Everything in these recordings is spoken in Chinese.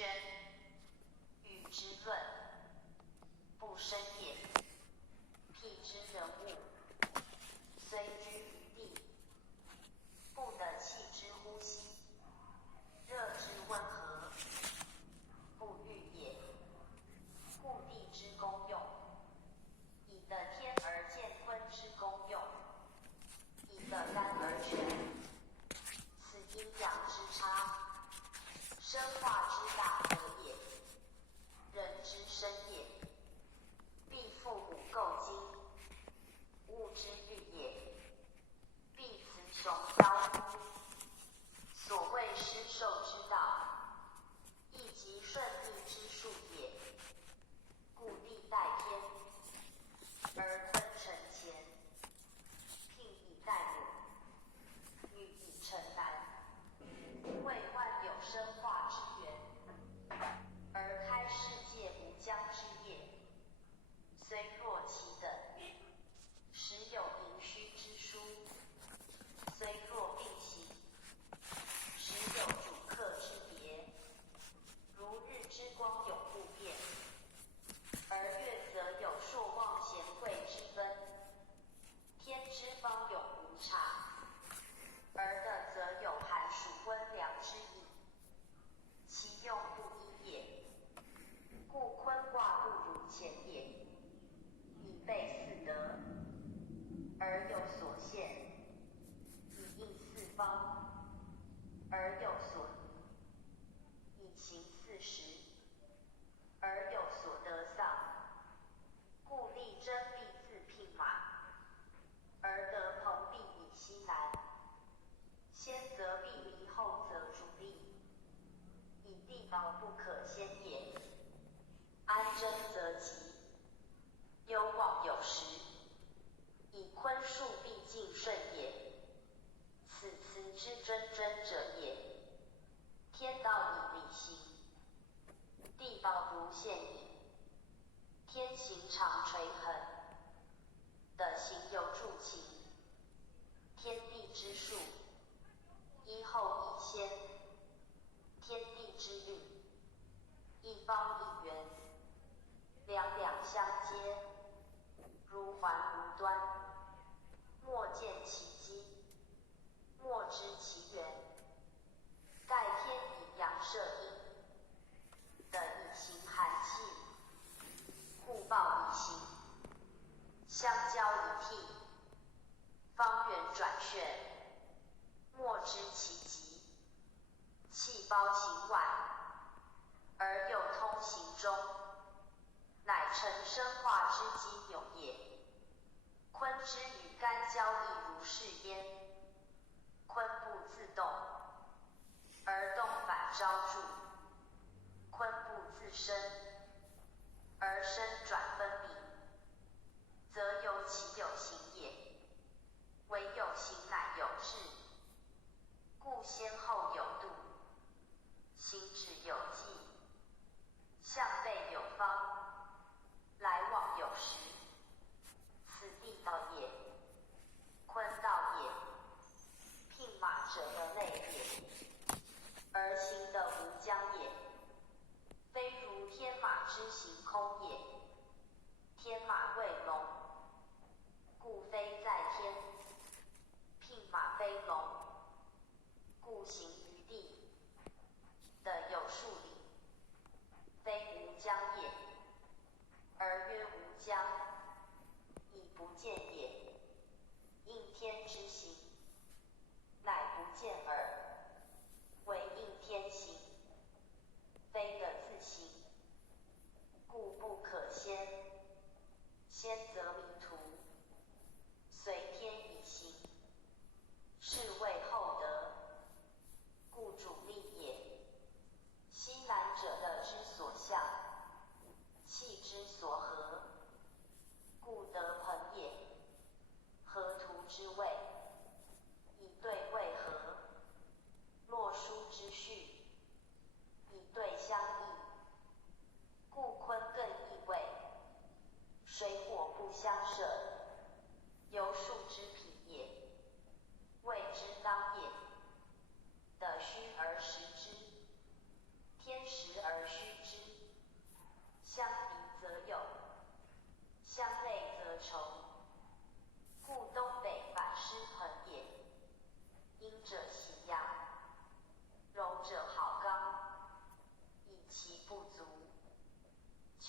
宣，与之论，不生也。辟之人物，虽居于地，不得气之呼吸，热之温和，不欲也。故地之功用，以得天而见坤之功用，以得干而全。此阴阳之差，生化之大合也。人之生也，必复五垢精，物之欲也，必雌雄交乎？所谓施受之道，亦即顺地之术也。故地代天，而坤承乾，聘以代母，女以承男，为万有生化之源，而开世界无疆之业。虽若其等，时有盈虚之殊；虽若并行，时有主客之别。如日之光永不变，而月则有朔望贤贵之分。天之方永无差，而地则有寒暑温凉之意，其用不一也。故坤卦不如乾也，以备四德，而有所限；以应四方，而有所宜；以行四时，而有所得丧。故力争必自聘马，而得朋必以西南。先则必离，后则逐利，以地保不可先也。安贞则吉，攸往有时，以坤数必尽顺也。此辞之真者也。天道以理行，地保如现矣。天行常垂衡，的行有助情。天地之数，一后一先；天地之律，一方一圆。两两相接，如环无端。莫见其机，莫知其源。盖天以阳摄阴，的以行寒气，互抱以行，相交以替，方圆转旋，莫知其极。气包其外，而又通行中，乃成生化之机纽也。坤之与干交易如是焉。坤不自动，而动反招助；坤不自生，而生转分明，则有其有形也。唯有形乃有质，故先后有度，行止有纪，向背有方，来往有时。此地道也，坤道也。聘马者的类也，而行的无疆也。非如天马之行空也，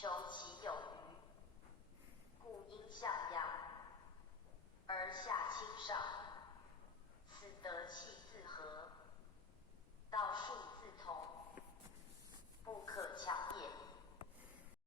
求其有余。